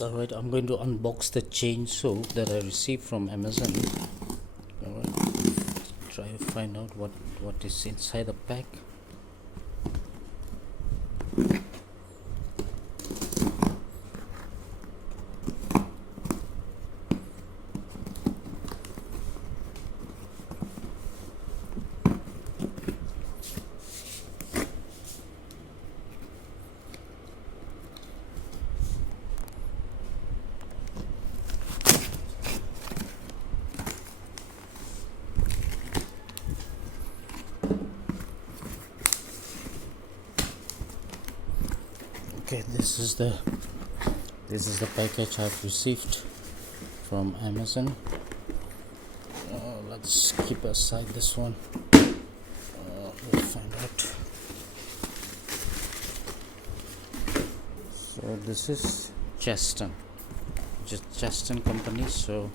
Alright, I'm going to unbox the chainsaw that I received from Amazon. Alright, try to find out what is inside the pack. Okay, this is the package I've received from Amazon. Let's keep aside this one. We'll find out. So this is Cheston company. So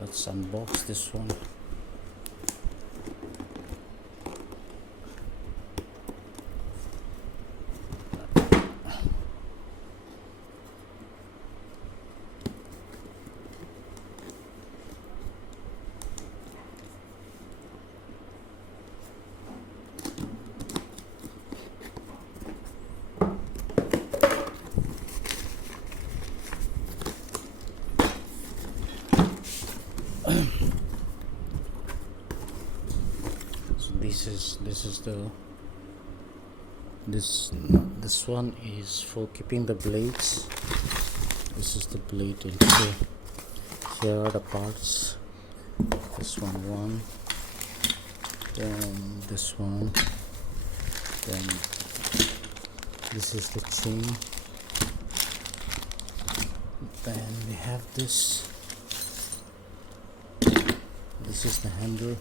let's unbox this one. So this one is for keeping the blades. This is the blade, and here are the parts. This one, then this one, then this is the chain, then we have this is the handle,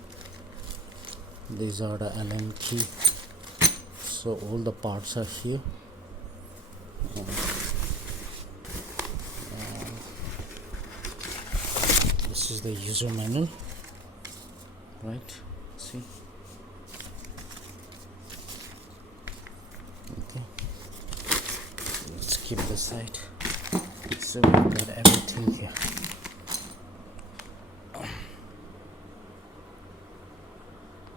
these are the Allen key. So all the parts are here. This is the user manual, right? See, okay, let's keep this side. So we've got everything here.